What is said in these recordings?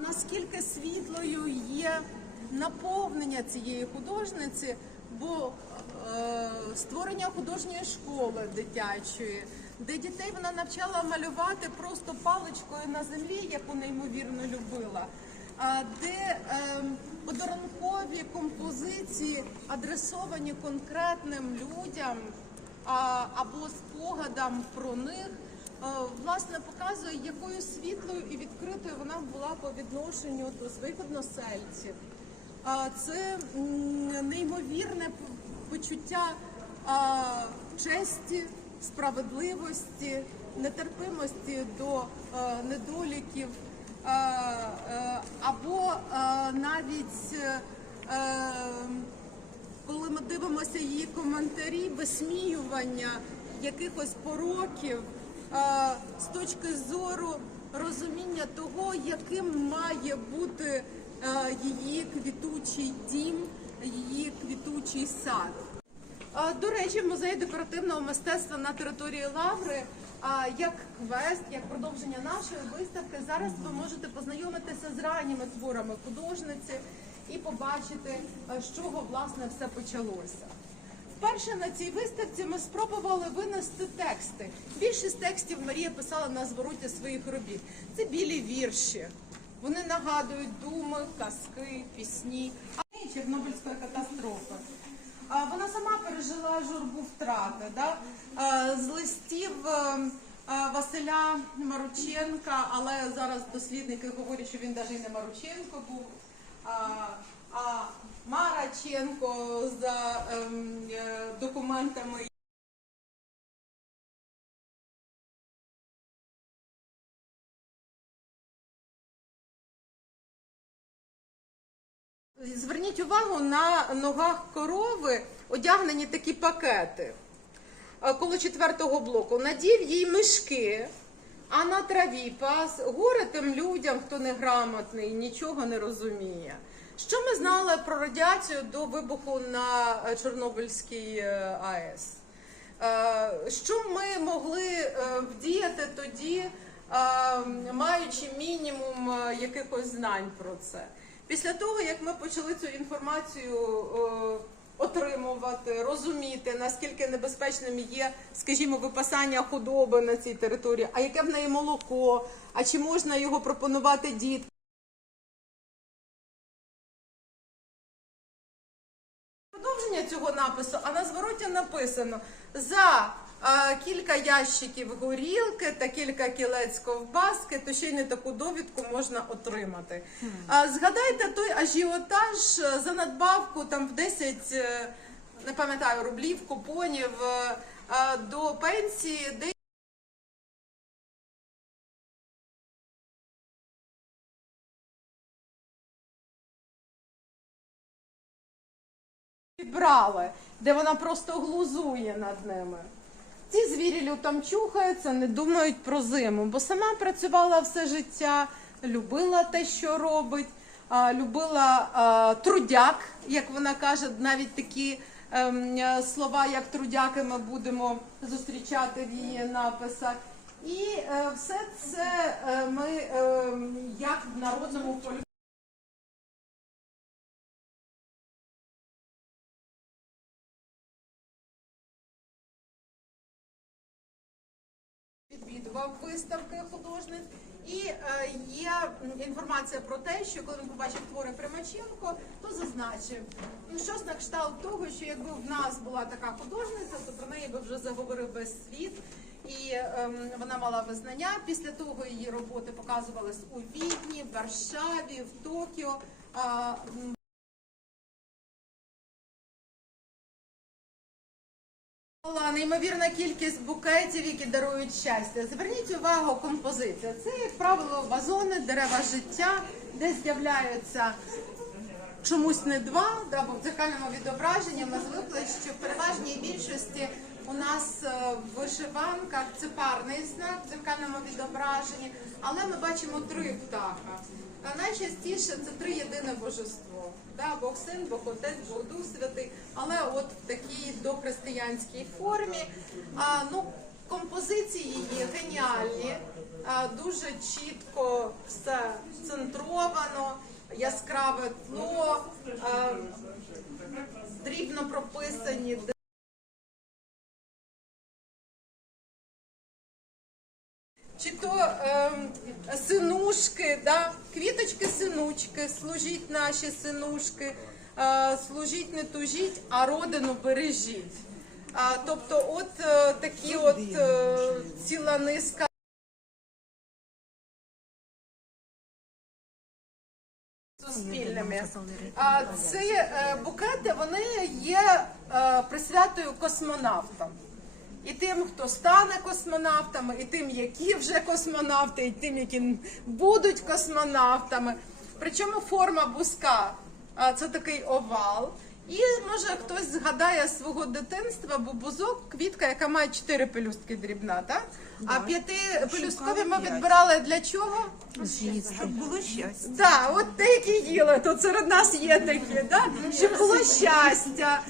Наскільки світлою є наповнення цієї художниці, бо е, створення художньої школи дитячої, де дітей вона навчала малювати просто паличкою на землі, яку неймовірно любила, а де е, подарункові композиції адресовані конкретним людям а, або спогадам про них. Е, Власне показує, якою світлою і відкритою вона була по відношенню до своїх односельців. Це неймовірне почуття честі, справедливості, нетерпимості до е, недоліків, е, або навіть коли ми дивимося її коментарі, висміювання якихось пороків з точки зору розуміння того, яким має бути її квітучий дім, її квітучий сад. До речі, в музеї декоративного мистецтва на території Лаври, як квест, як продовження нашої виставки, зараз ви можете познайомитися з ранніми творами художниці і побачити, з чого власне все почалося. Вперше на цій виставці ми спробували винести тексти. Більшість текстів Марія писала на звороті своїх робіт. Це білі вірші. Вони нагадують думи, казки, пісні, а і Чорнобильської катастрофи. Вона сама пережила журбу втрати. Да? З листів е, Василя Марученка, але зараз дослідники говорять, що він навіть не Марученко був. А, а Мараченко за ем, документами. Зверніть увагу на ногах корови одягнені такі пакети. Е, Коло четвертого блоку надів їй мішки, а на траві пас горе тим людям, хто неграмотний, нічого не розуміє. Що ми знали про радіацію до вибуху на е, Чорнобильській е, АЕС? Е, Що ми могли вдіяти тоді, маючи мінімум якихось знань про це? Після того, як ми почали цю інформацію отримувати, розуміти, наскільки небезпечним є, скажімо, випасання худоби на цій території, а яке в неї молоко, а чи можна його пропонувати діткам? Цього напису, а на звороті написано за е, кілька ящиків горілки та кілька кілець ковбаски, то ще й не таку довідку можна отримати. Е, згадайте той ажіотаж е, за надбавку там в 10, е, не пам'ятаю, рублів, купонів е, е, до пенсії, де підбрали, де вона просто глузує над ними. Ці звірі лютом чухаються, не думають про зиму, бо сама працювала все життя, любила те, що робить, любила трудяк, як вона каже, навіть такі ем, слова, як трудяки, ми будемо зустрічати в її написах. І е, все це е, ми е, як в народному фольклорі. Відвідував виставки художниць. І е, є інформація про те, що коли він побачив твори Примаченко, то зазначив ну, щось на кшталт того, що якби в нас була така художниця, то про неї би вже заговорив весь світ. І ем, вона мала визнання. Після того її роботи показувались у Відні, в Варшаві, в Токіо. Неймовірна кількість букетів, які дарують щастя. Зверніть увагу, композиція. Це, як правило, вазони, дерева життя, де з'являються чомусь не два, да, бо в дзеркальному відображенні ми звикли, що в переважній більшості у нас е, в вишиванках це парний знак в дзеркальному відображенні, але ми бачимо три птаха. А найчастіше це три єдине божество. Да, Бог син, Бог отець, Бог Дух Святий, але от в такій дохристиянській формі. А, ну, Композиції її геніальні, а, дуже чітко все центровано, яскраве тло, а, дрібно прописані. Чи то ем, синушки, да? квіточки синучки, служіть наші синушки, е, служіть не тужіть, а родину бережіть. А, тобто, от е, такі от е, ціла низка. Суспільними. А ці е, букети вони є е, присвятою космонавтам. І тим, хто стане космонавтами, і тим, які вже космонавти, і тим, які будуть космонавтами. Причому форма бузка а, це такий овал. І може хтось згадає з свого дитинства, бо бузок квітка, яка має чотири пелюстки дрібна, так? А п'яти пелюсткові ми відбирали для чого? Щоб було щастя. Так, от те, які їли, тут серед нас є такі, да? щоб було щастя,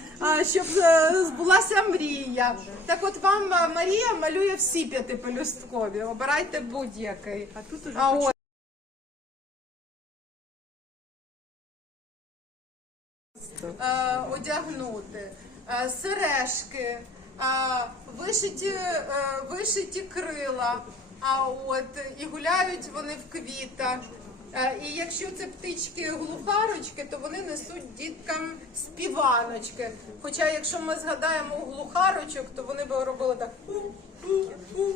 щоб е, збулася мрія. Так от вам Марія малює всі п'ятипелюсткові, обирайте будь-який. А тут уже одягнути, е, сережки, е, вишиті, е, вишиті крила, а от і гуляють вони в квітах. Е, І якщо це птички глухарочки, то вони несуть діткам співаночки. Хоча, якщо ми згадаємо глухарочок, то вони би робили так. «у-у-у».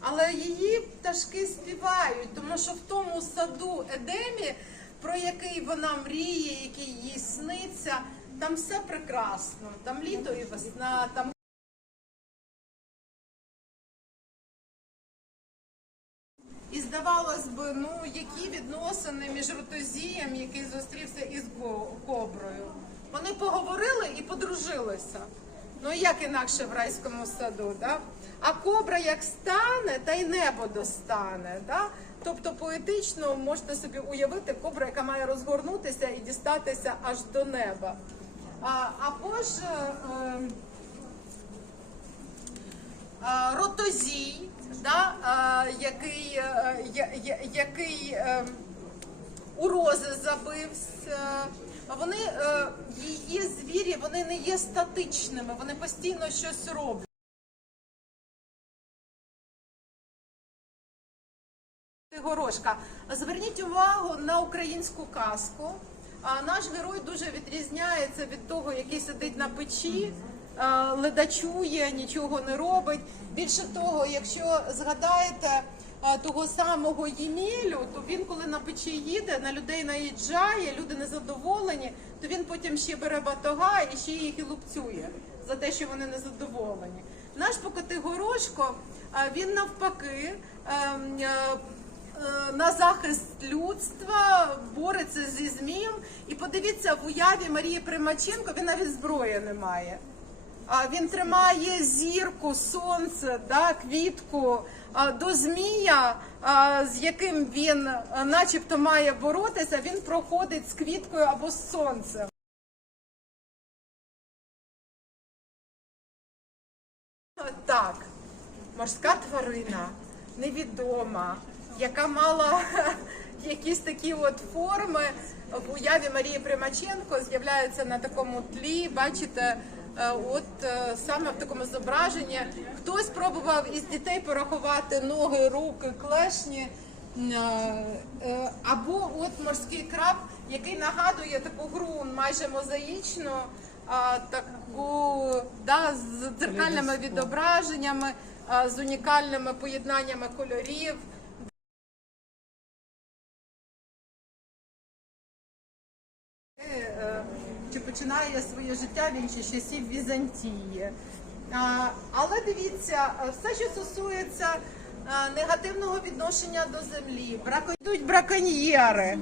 Але її пташки співають, тому що в тому саду Едемі, про який вона мріє, який їй сниться, там все прекрасно. Там літо і весна, там І здавалось би, ну які відносини між ротозієм, який зустрівся із коброю. Вони поговорили і подружилися. Ну як інакше в райському саду, да? А кобра як стане, та й небо достане. Да? Тобто поетично можете собі уявити кобра, яка має розгорнутися і дістатися аж до неба. Або ж е, е, е, ротозій, да, е, який, е, який е, у рози забився. Вони е, її звірі, вони не є статичними, вони постійно щось роблять. Горошка. Зверніть увагу на українську казку. Наш герой дуже відрізняється від того, який сидить на печі, ледачує, нічого не робить. Більше того, якщо згадаєте того самого Ємілю, то він, коли на печі їде, на людей наїжджає, люди незадоволені, то він потім ще бере батога і ще їх і лупцює за те, що вони незадоволені. Наш покоти горошко, а, він навпаки. Е, е, на захист людства бореться зі змієм. І подивіться, в уяві Марії Примаченко він навіть зброї не має. Він тримає зірку, сонце, да, квітку до змія, з яким він, начебто, має боротися. Він проходить з квіткою або з сонцем. Так, морська тварина, невідома, яка мала якісь такі от форми в уяві Марії Примаченко з'являється на такому тлі. Бачите, е, от е, саме в такому зображенні хтось пробував із дітей порахувати ноги, руки, клешні. е, Або от морський краб, який нагадує таку гру майже мозаїчну, таку да, з дзеркальними відображеннями, з унікальними поєднаннями кольорів. Починає своє життя він ще часів Візантії. Але дивіться, все, що стосується негативного відношення до землі, йдуть браконьєри.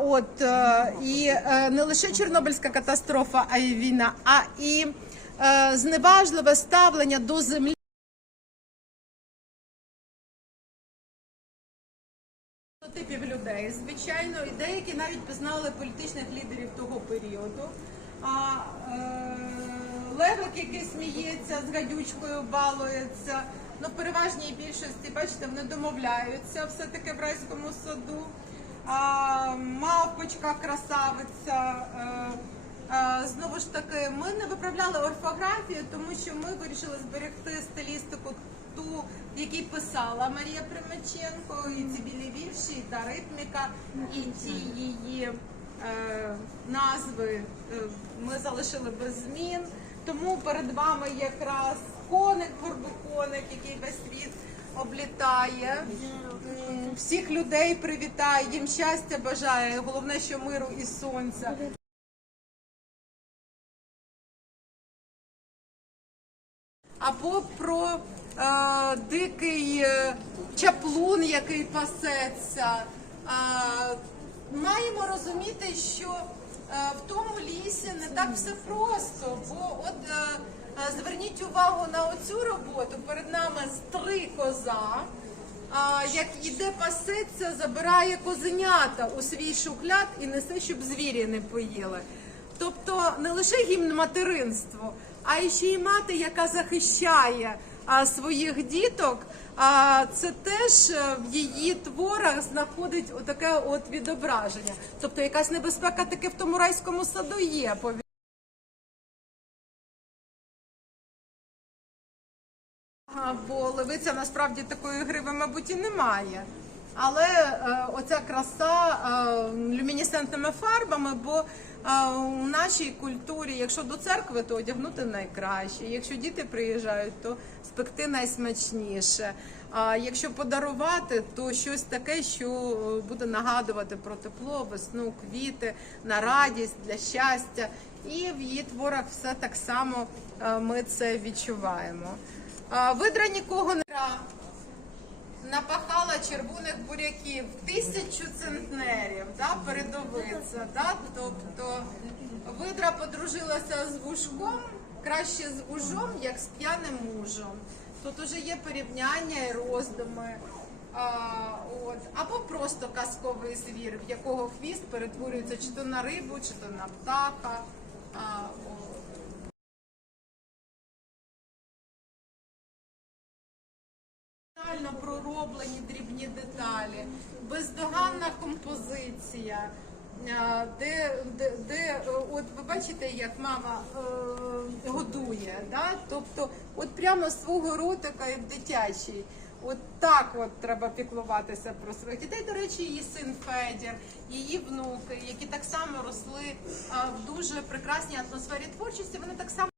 От е, і е, не лише Чорнобильська катастрофа, а й війна, а і е, зневажливе ставлення до землі. Людей, звичайно, і деякі навіть пізнали політичних лідерів того періоду. А е, левик, який сміється з гадючкою, балується. Ну, переважній більшості, бачите, вони домовляються все-таки в райському саду. А, мавпочка, красавиця. Е, е, знову ж таки, ми не виправляли орфографію, тому що ми вирішили зберегти стилістику ту, в якій писала Марія Примаченко, і ці білі вірші, і та ритміка, і ті її е, назви е, ми залишили без змін. Тому перед вами якраз коник, горбоконик, який весь світ облітає. Всіх людей привітає, їм щастя бажає. Головне, що миру і сонця. Або про дикий е, чаплун, який пасеться. Е, маємо розуміти, що е, в тому лісі не так все просто. Бо от е, е, зверніть увагу на оцю роботу. Перед нами стрикоза, а, як іде пасеться, забирає козенята у свій шухляд і несе, щоб звірі не поїли. Тобто не лише гімн материнству, а ще й мати, яка захищає своїх діток. А це теж е, в її творах знаходить отаке от відображення. Тобто якась небезпека таки в тому райському саду є. бо левиця насправді такої гриви, мабуть, і немає. Але е, оця краса е, люмінесцентними фарбами, бо е, у нашій культурі, якщо до церкви, то одягнути найкраще. Якщо діти приїжджають, то спекти найсмачніше. А якщо подарувати, то щось таке, що буде нагадувати про тепло, весну, квіти, на радість для щастя. І в її творах все так само ми це відчуваємо. Видра нікого не ра- напахала червоних буряків тисячу центнерів, да, передовиця. Да? Тобто видра подружилася з вужком, краще з вужом, як з п'яним мужем. Тут уже є порівняння і роздуми. А, от. Або просто казковий звір, в якого хвіст перетворюється чи то на рибу, чи то на птаха. А, от. Пророблені дрібні деталі, бездоганна композиція, е, де, де, де е, от ви бачите, як мама е, годує, да? тобто от прямо свого ротика і в дитячий. От так от треба піклуватися про своїх дітей. До речі, її син Федір, її внуки, які так само росли е, в дуже прекрасній атмосфері творчості. Вони так само.